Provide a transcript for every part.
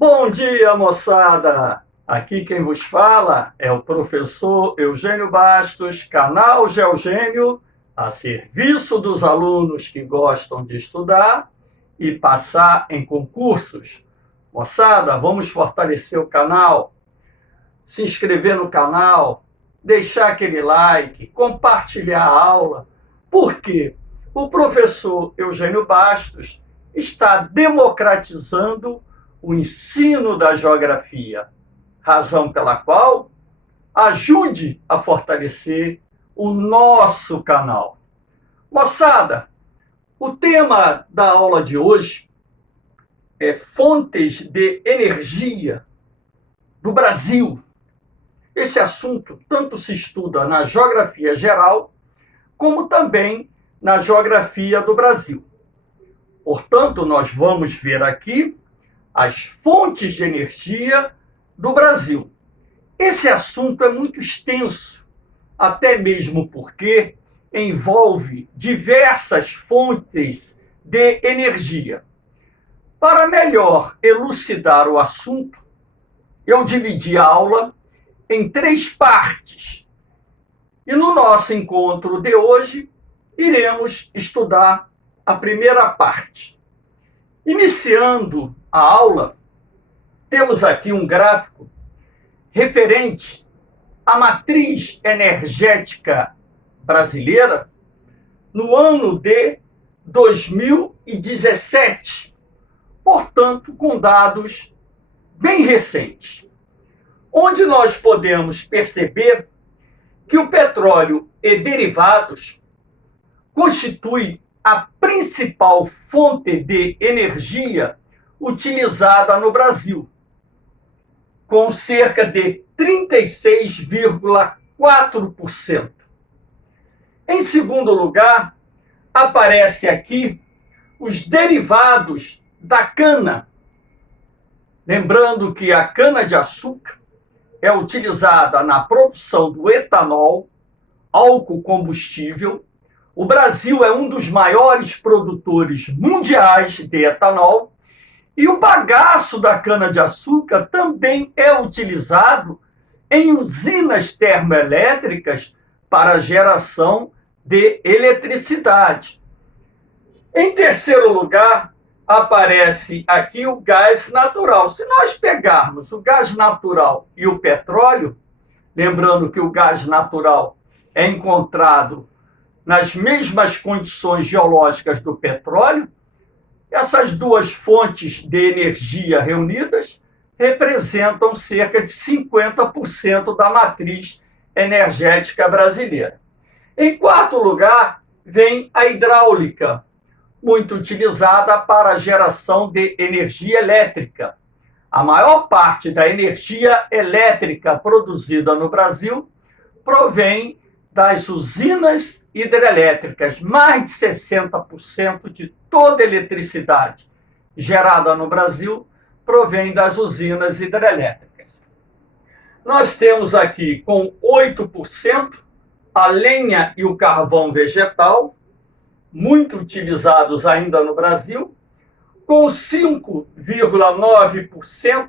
Bom dia, moçada! Aqui quem vos fala é o professor Eugênio Bastos, canal Geogênio, a serviço dos alunos que gostam de estudar e passar em concursos. Moçada, vamos fortalecer o canal, se inscrever no canal, deixar aquele like, compartilhar a aula, porque o professor Eugênio Bastos está democratizando o ensino da geografia, razão pela qual ajude a fortalecer o nosso canal. Moçada, o tema da aula de hoje é fontes de energia do Brasil. Esse assunto tanto se estuda na geografia geral, como também na geografia do Brasil. Portanto, nós vamos ver aqui as fontes de energia do Brasil. Esse assunto é muito extenso, até mesmo porque envolve diversas fontes de energia. Para melhor elucidar o assunto, eu dividi a aula em 3 partes. E no nosso encontro de hoje, iremos estudar a primeira parte. Iniciando a aula, temos aqui um gráfico referente à matriz energética brasileira no ano de 2017, portanto, com dados bem recentes, onde nós podemos perceber que o petróleo e derivados constituem a principal fonte de energia utilizada no Brasil, com cerca de 36,4%. Em segundo lugar, aparece aqui os derivados da cana. Lembrando que a cana-de-açúcar é utilizada na produção do etanol, álcool combustível. O Brasil é um dos maiores produtores mundiais de etanol e o bagaço da cana-de-açúcar também é utilizado em usinas termoelétricas para a geração de eletricidade. Em terceiro lugar, aparece aqui o gás natural. Se nós pegarmos o gás natural e o petróleo, lembrando que o gás natural é encontrado nas mesmas condições geológicas do petróleo, essas duas fontes de energia reunidas representam cerca de 50% da matriz energética brasileira. Em quarto lugar, vem a hidráulica, muito utilizada para a geração de energia elétrica. A maior parte da energia elétrica produzida no Brasil provém das usinas hidrelétricas. Mais de 60% de toda a eletricidade gerada no Brasil provém das usinas hidrelétricas. Nós temos aqui com 8% a lenha e o carvão vegetal, muito utilizados ainda no Brasil, com 5,9%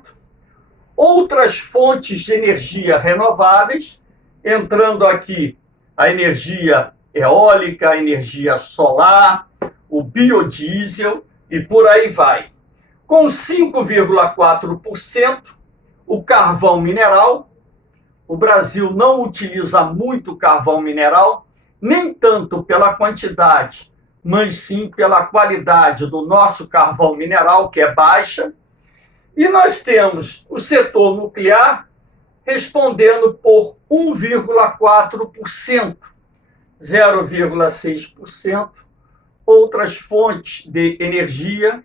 outras fontes de energia renováveis, entrando aqui a energia eólica, a energia solar, o biodiesel e por aí vai. Com 5,4% o carvão mineral. O Brasil não utiliza muito carvão mineral, nem tanto pela quantidade, mas sim pela qualidade do nosso carvão mineral, que é baixa. E nós temos o setor nuclear respondendo por 1,4%, 0,6% outras fontes de energia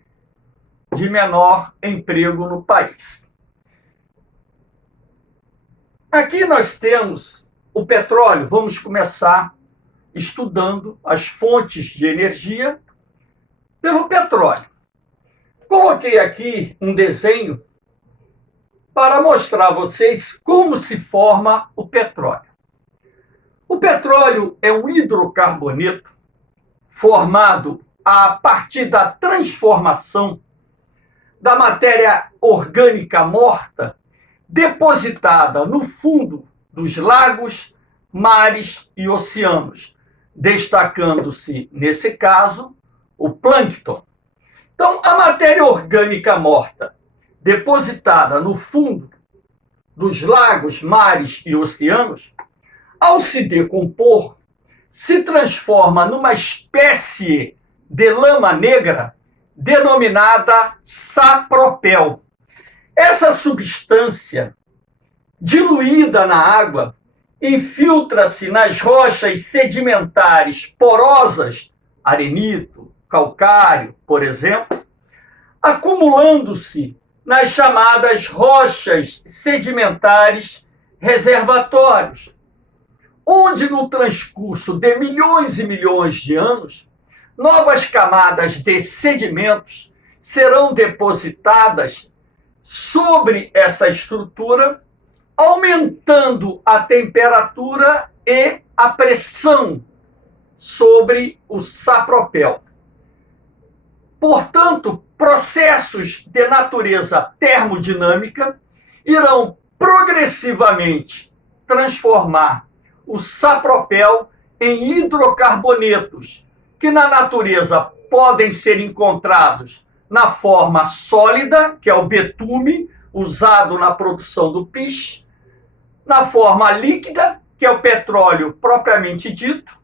de menor emprego no país. Aqui nós temos o petróleo. Vamos começar estudando as fontes de energia pelo petróleo. Coloquei aqui um desenho para mostrar a vocês como se forma o petróleo. O petróleo é um hidrocarboneto formado a partir da transformação da matéria orgânica morta depositada no fundo dos lagos, mares e oceanos, destacando-se, nesse caso, o plâncton. Então, a matéria orgânica morta depositada no fundo dos lagos, mares e oceanos, ao se decompor, se transforma numa espécie de lama negra denominada sapropel. Essa substância, diluída na água, infiltra-se nas rochas sedimentares porosas, arenito, calcário, por exemplo, acumulando-se nas chamadas rochas sedimentares reservatórios, onde no transcurso de milhões e milhões de anos, novas camadas de sedimentos serão depositadas sobre essa estrutura, aumentando a temperatura e a pressão sobre o sapropel. Portanto, processos de natureza termodinâmica irão progressivamente transformar o sapropel em hidrocarbonetos, que na natureza podem ser encontrados na forma sólida, que é o betume, usado na produção do piche, na forma líquida, que é o petróleo propriamente dito,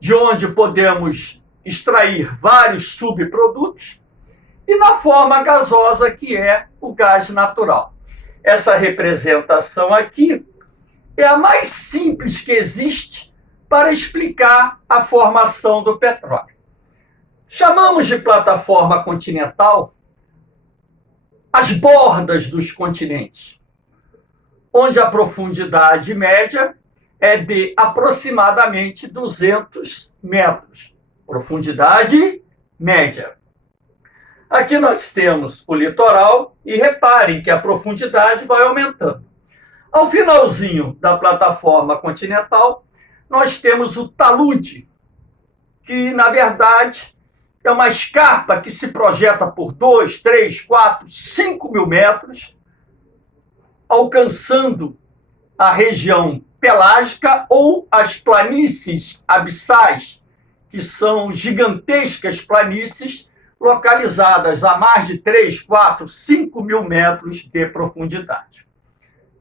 de onde podemos extrair vários subprodutos, e na forma gasosa, que é o gás natural. Essa representação aqui é a mais simples que existe para explicar a formação do petróleo. Chamamos de plataforma continental as bordas dos continentes, onde a profundidade média é de aproximadamente 200 metros. Profundidade média. Aqui nós temos o litoral e reparem que a profundidade vai aumentando. Ao finalzinho da plataforma continental, nós temos o talude, que na verdade é uma escarpa que se projeta por 2, 3, 4, 5 mil metros, alcançando a região pelágica ou as planícies abissais, que são gigantescas planícies localizadas a mais de 3, 4, 5 mil metros de profundidade.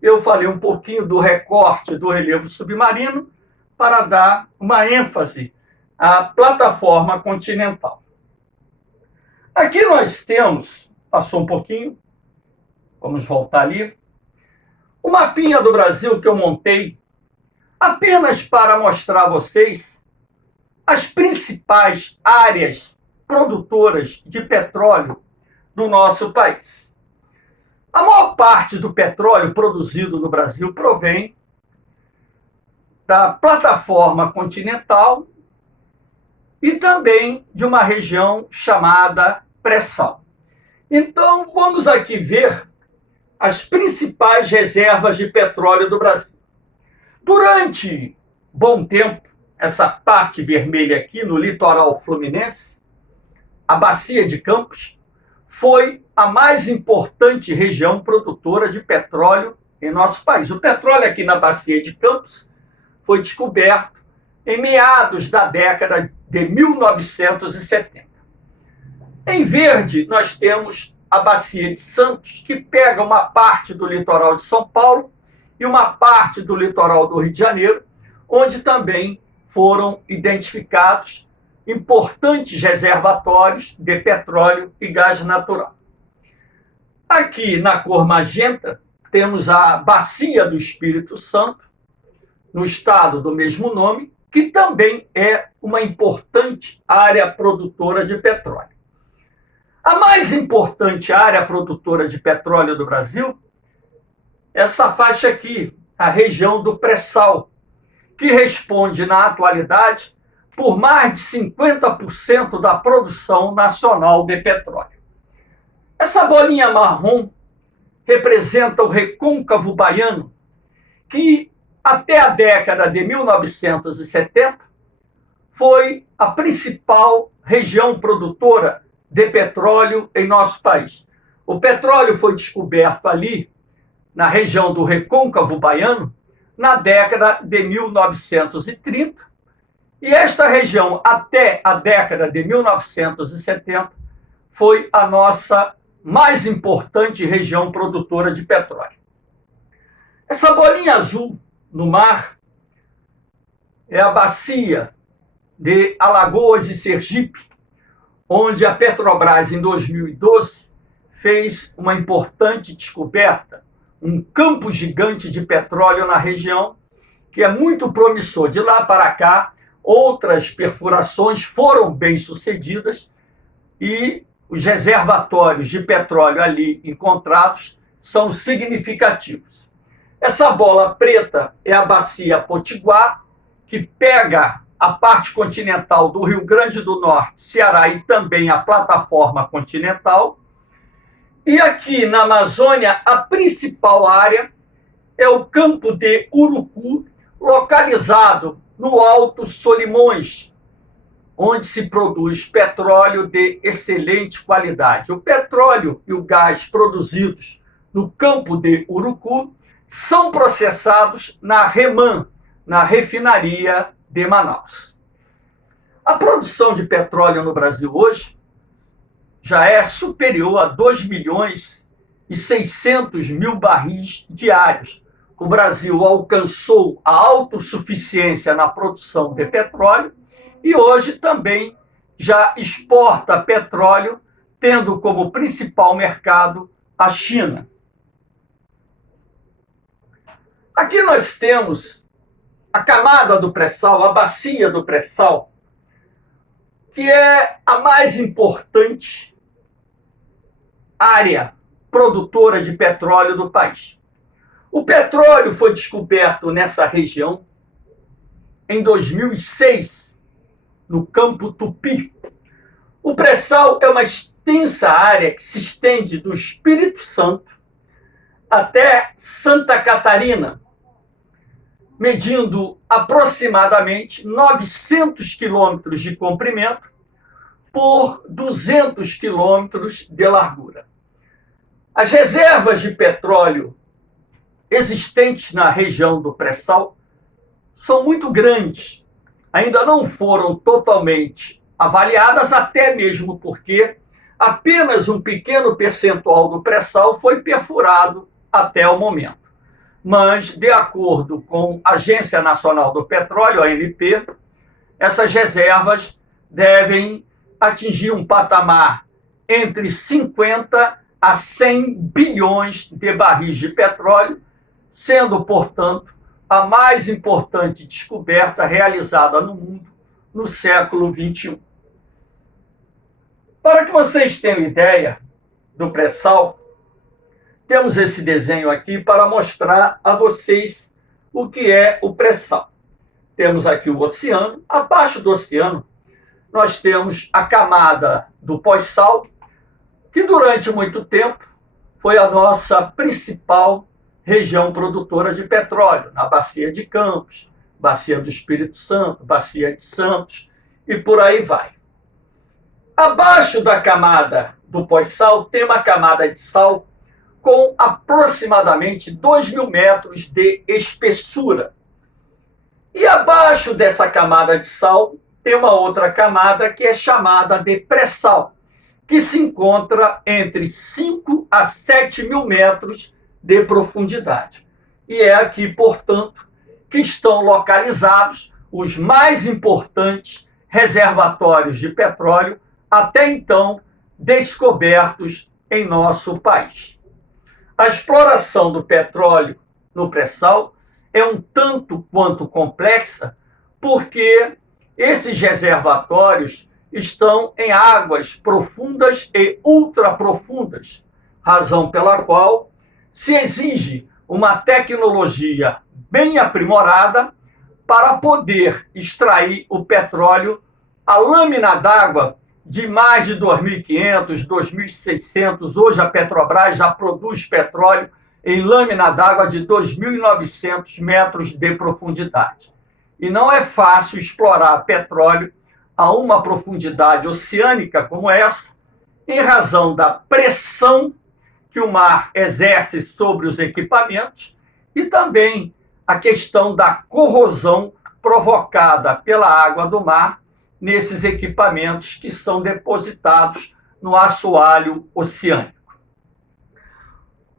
Eu falei um pouquinho do recorte do relevo submarino para dar uma ênfase à plataforma continental. Aqui nós temos, passou um pouquinho, vamos voltar ali, o mapinha do Brasil que eu montei apenas para mostrar a vocês as principais áreas produtoras de petróleo do nosso país. A maior parte do petróleo produzido no Brasil provém da plataforma continental e também de uma região chamada pré-sal. Então, vamos aqui ver as principais reservas de petróleo do Brasil. Durante bom tempo, essa parte vermelha aqui no litoral fluminense, a Bacia de Campos, foi a mais importante região produtora de petróleo em nosso país. O petróleo aqui na Bacia de Campos foi descoberto em meados da década de 1970. Em verde, nós temos a Bacia de Santos, que pega uma parte do litoral de São Paulo e uma parte do litoral do Rio de Janeiro, onde também foram identificados importantes reservatórios de petróleo e gás natural. Aqui, na cor magenta, temos a Bacia do Espírito Santo, no estado do mesmo nome, que também é uma importante área produtora de petróleo. A mais importante área produtora de petróleo do Brasil, essa faixa aqui, a região do pré-sal, que responde, na atualidade, por mais de 50% da produção nacional de petróleo. Essa bolinha marrom representa o recôncavo baiano, que até a década de 1970 foi a principal região produtora de petróleo em nosso país. O petróleo foi descoberto ali, na região do Recôncavo Baiano, na década de 1930, e esta região, até a década de 1970, foi a nossa mais importante região produtora de petróleo. Essa bolinha azul no mar é a bacia de Alagoas e Sergipe, onde a Petrobras, em 2012, fez uma importante descoberta, um campo gigante de petróleo na região, que é muito promissor. De lá para cá, outras perfurações foram bem-sucedidas e os reservatórios de petróleo ali encontrados são significativos. Essa bola preta é a bacia Potiguar, que pega a parte continental do Rio Grande do Norte, Ceará e também a plataforma continental. E aqui na Amazônia, a principal área é o campo de Urucu, localizado no Alto Solimões, onde se produz petróleo de excelente qualidade. O petróleo e o gás produzidos no campo de Urucu são processados na REMAN, na refinaria de Manaus. A produção de petróleo no Brasil hoje já é superior a 2.600.000 barris diários. O Brasil alcançou a autossuficiência na produção de petróleo e hoje também já exporta petróleo, tendo como principal mercado a China. Aqui nós temos a camada do pré-sal, a bacia do pré-sal, que é a mais importante área produtora de petróleo do país. O petróleo foi descoberto nessa região em 2006, no Campo Tupi. O pré-sal é uma extensa área que se estende do Espírito Santo até Santa Catarina, medindo aproximadamente 900 quilômetros de comprimento por 200 quilômetros de largura. As reservas de petróleo existentes na região do pré-sal são muito grandes. Ainda não foram totalmente avaliadas, até mesmo porque apenas um pequeno percentual do pré-sal foi perfurado até o momento. Mas, de acordo com a Agência Nacional do Petróleo, a ANP, essas reservas devem atingir um patamar entre 50 a 100 bilhões de barris de petróleo, sendo, portanto, a mais importante descoberta realizada no mundo no século XXI. Para que vocês tenham ideia do pré-sal, temos esse desenho aqui para mostrar a vocês o que é o pré-sal. Temos aqui o oceano. Abaixo do oceano, nós temos a camada do pós-sal, que durante muito tempo foi a nossa principal região produtora de petróleo, na Bacia de Campos, Bacia do Espírito Santo, Bacia de Santos, e por aí vai. Abaixo da camada do pós-sal, tem uma camada de sal com aproximadamente 2.000 metros de espessura. E abaixo dessa camada de sal, tem uma outra camada que é chamada de pré-sal, que se encontra entre 5 a 7.000 metros de profundidade. E é aqui, portanto, que estão localizados os mais importantes reservatórios de petróleo até então descobertos em nosso país. A exploração do petróleo no pré-sal é um tanto quanto complexa, porque esses reservatórios estão em águas profundas e ultraprofundas, razão pela qual se exige uma tecnologia bem aprimorada para poder extrair o petróleo, a lâmina d'água de mais de 2.500, 2.600. Hoje a Petrobras já produz petróleo em lâmina d'água de 2.900 metros de profundidade. E não é fácil explorar petróleo a uma profundidade oceânica como essa, em razão da pressão que o mar exerce sobre os equipamentos e também a questão da corrosão provocada pela água do mar nesses equipamentos que são depositados no assoalho oceânico.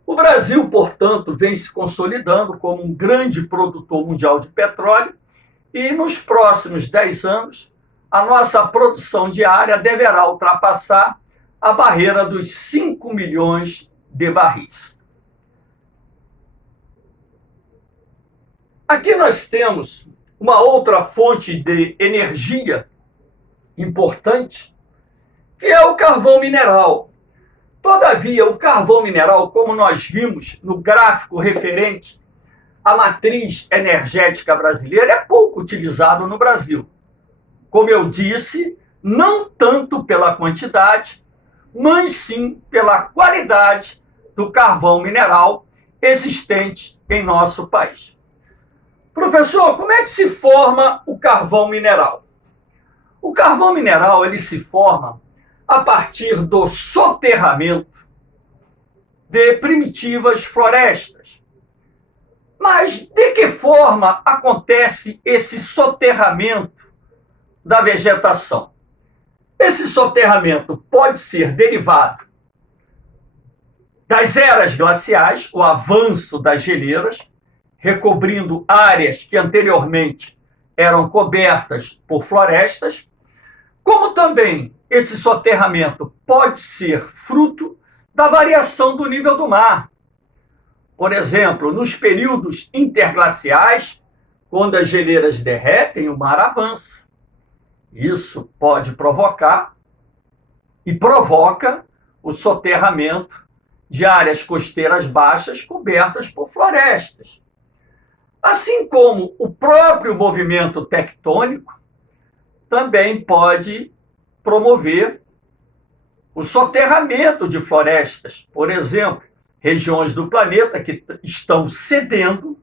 O Brasil, portanto, vem se consolidando como um grande produtor mundial de petróleo e nos próximos 10 anos a nossa produção diária deverá ultrapassar a barreira dos 5 milhões de barris. Aqui nós temos uma outra fonte de energia importante, que é o carvão mineral. Todavia, o carvão mineral, como nós vimos no gráfico referente à matriz energética brasileira, é pouco utilizado no Brasil. Como eu disse, não tanto pela quantidade, mas sim pela qualidade do carvão mineral existente em nosso país. Professor, como é que se forma o carvão mineral? O carvão mineral ele se forma a partir do soterramento de primitivas florestas. Mas de que forma acontece esse soterramento da vegetação? Esse soterramento pode ser derivado das eras glaciais, o avanço das geleiras, recobrindo áreas que anteriormente eram cobertas por florestas, como também esse soterramento pode ser fruto da variação do nível do mar. Por exemplo, nos períodos interglaciais, quando as geleiras derretem, o mar avança. Isso pode provocar e provoca o soterramento de áreas costeiras baixas cobertas por florestas. Assim como o próprio movimento tectônico também pode promover o soterramento de florestas. Por exemplo, regiões do planeta que estão cedendo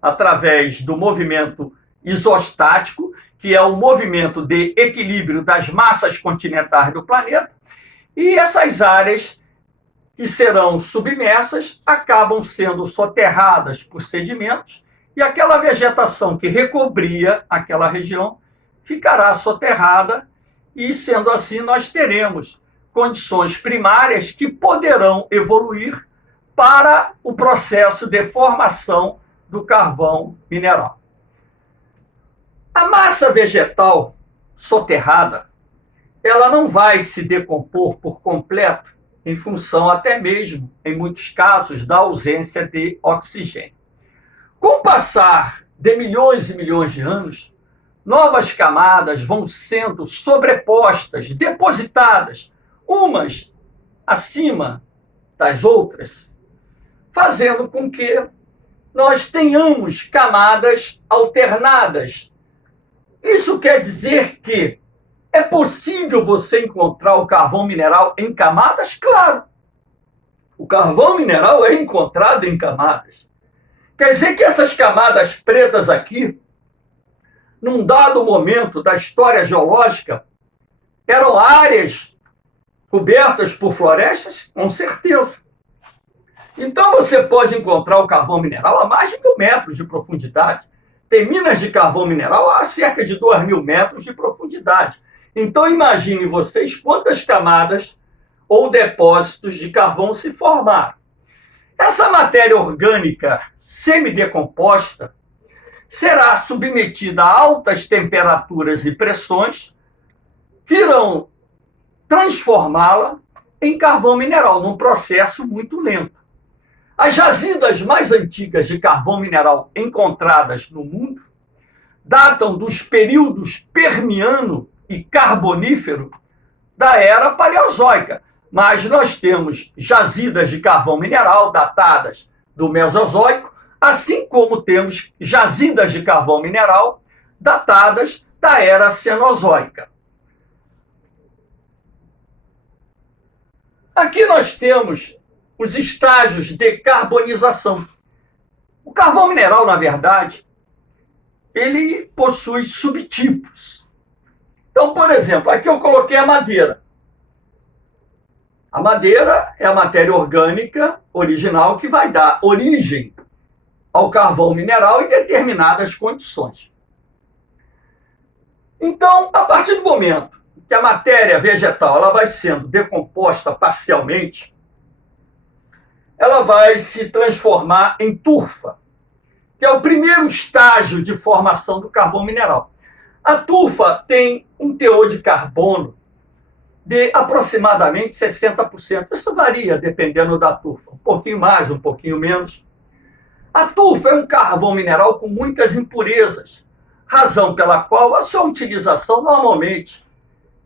através do movimento isostático, que é o movimento de equilíbrio das massas continentais do planeta, e essas áreas que serão submersas acabam sendo soterradas por sedimentos e aquela vegetação que recobria aquela região ficará soterrada e, sendo assim, nós teremos condições primárias que poderão evoluir para o processo de formação do carvão mineral. A massa vegetal soterrada, ela não vai se decompor por completo em função até mesmo, em muitos casos, da ausência de oxigênio. Com o passar de milhões e milhões de anos, novas camadas vão sendo sobrepostas, depositadas, umas acima das outras, fazendo com que nós tenhamos camadas alternadas. Isso quer dizer que é possível você encontrar o carvão mineral em camadas? Claro. O carvão mineral é encontrado em camadas. Quer dizer que essas camadas pretas aqui, num dado momento da história geológica, eram áreas cobertas por florestas? Com certeza. Então você pode encontrar o carvão mineral a mais de 1.000 metros de profundidade. Tem minas de carvão mineral a cerca de 2.000 metros de profundidade. Então imaginem vocês quantas camadas ou depósitos de carvão se formaram. Essa matéria orgânica semidecomposta será submetida a altas temperaturas e pressões que irão transformá-la em carvão mineral, num processo muito lento. As jazidas mais antigas de carvão mineral encontradas no mundo datam dos períodos Permiano e Carbonífero da Era Paleozoica, mas nós temos jazidas de carvão mineral datadas do Mesozoico, assim como temos jazidas de carvão mineral datadas da Era Cenozoica. Aqui nós temos os estágios de carbonização. O carvão mineral, na verdade, ele possui subtipos. Então, por exemplo, aqui eu coloquei a madeira. A madeira é a matéria orgânica original que vai dar origem ao carvão mineral em determinadas condições. Então, a partir do momento que a matéria vegetal ela vai sendo decomposta parcialmente, ela vai se transformar em turfa, que é o primeiro estágio de formação do carvão mineral. A turfa tem um teor de carbono de aproximadamente 60%. Isso varia dependendo da turfa, um pouquinho mais, um pouquinho menos. A turfa é um carvão mineral com muitas impurezas, razão pela qual a sua utilização normalmente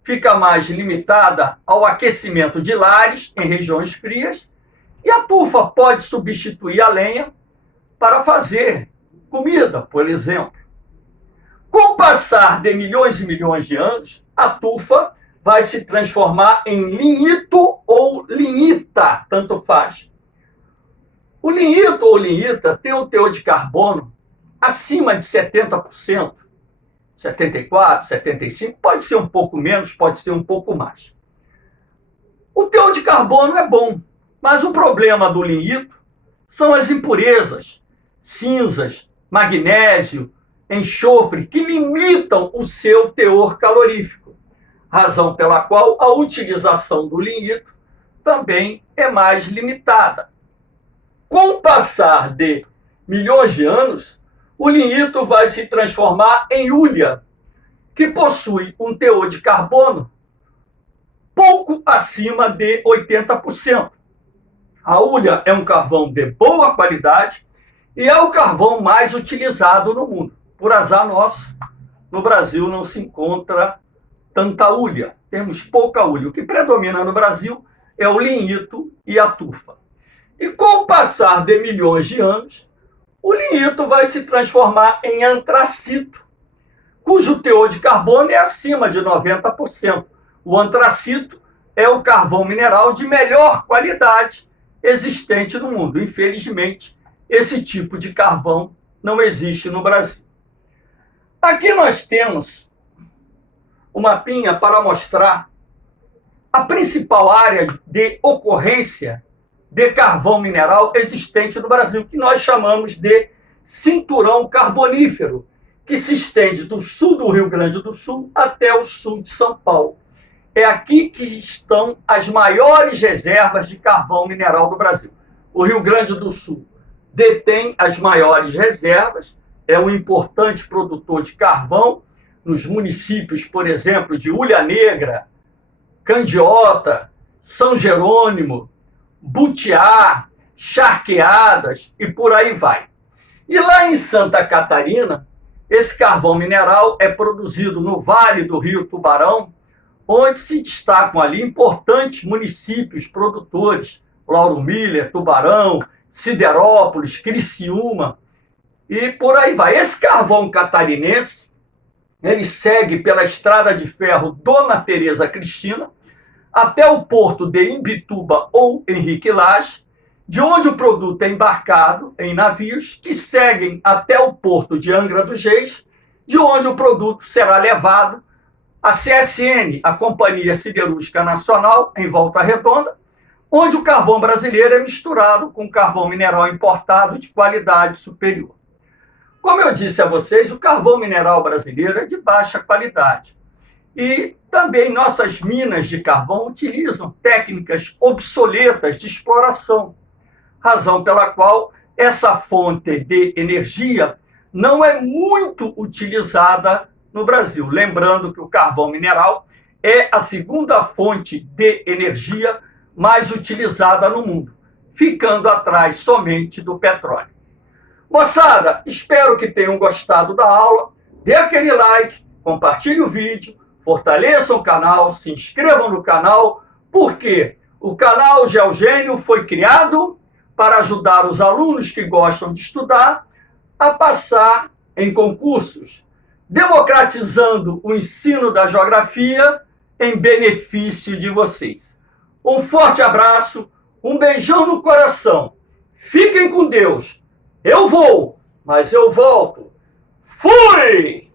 fica mais limitada ao aquecimento de lares em regiões frias, e a turfa pode substituir a lenha para fazer comida, por exemplo. Com o passar de milhões e milhões de anos, a turfa vai se transformar em lignito ou lignita, tanto faz. O lignito ou lignita tem um teor de carbono acima de 70%, 74%, 75%, pode ser um pouco menos, pode ser um pouco mais. O teor de carbono é bom, mas o problema do lignito são as impurezas, cinzas, magnésio, enxofre, que limitam o seu teor calorífico, razão pela qual a utilização do lignito também é mais limitada. Com o passar de milhões de anos, o lignito vai se transformar em hulha, que possui um teor de carbono pouco acima de 80%. A hulha é um carvão de boa qualidade e é o carvão mais utilizado no mundo. Por azar nosso, no Brasil não se encontra tanta hulha. Temos pouca hulha. O que predomina no Brasil é o lignito e a turfa. E com o passar de milhões de anos, o lignito vai se transformar em antracito, cujo teor de carbono é acima de 90%. O antracito é o carvão mineral de melhor qualidade existente no mundo. Infelizmente, esse tipo de carvão não existe no Brasil. Aqui nós temos um mapinha para mostrar a principal área de ocorrência de carvão mineral existente no Brasil, que nós chamamos de cinturão carbonífero, que se estende do sul do Rio Grande do Sul até o sul de São Paulo. É aqui que estão as maiores reservas de carvão mineral do Brasil. O Rio Grande do Sul detém as maiores reservas, é um importante produtor de carvão nos municípios, por exemplo, de Hulha Negra, Candiota, São Jerônimo, Butiá, Charqueadas e por aí vai. E lá em Santa Catarina, esse carvão mineral é produzido no Vale do Rio Tubarão, onde se destacam ali importantes municípios produtores, Lauro Miller, Tubarão, Siderópolis, Criciúma e por aí vai. Esse carvão catarinense, ele segue pela estrada de ferro Dona Teresa Cristina até o porto de Imbituba ou Henrique Lage, de onde o produto é embarcado em navios que seguem até o porto de Angra dos Reis, de onde o produto será levado à CSN, a Companhia Siderúrgica Nacional, em Volta Redonda, onde o carvão brasileiro é misturado com carvão mineral importado de qualidade superior. Como eu disse a vocês, o carvão mineral brasileiro é de baixa qualidade. E também nossas minas de carvão utilizam técnicas obsoletas de exploração, razão pela qual essa fonte de energia não é muito utilizada no Brasil. Lembrando que o carvão mineral é a segunda fonte de energia mais utilizada no mundo, ficando atrás somente do petróleo. Moçada, espero que tenham gostado da aula. Dê aquele like, compartilhe o vídeo, fortaleçam o canal, se inscrevam no canal, porque o canal Geogênio foi criado para ajudar os alunos que gostam de estudar a passar em concursos, democratizando o ensino da geografia em benefício de vocês. Um forte abraço, um beijão no coração. Fiquem com Deus. Eu vou, mas eu volto. Fui!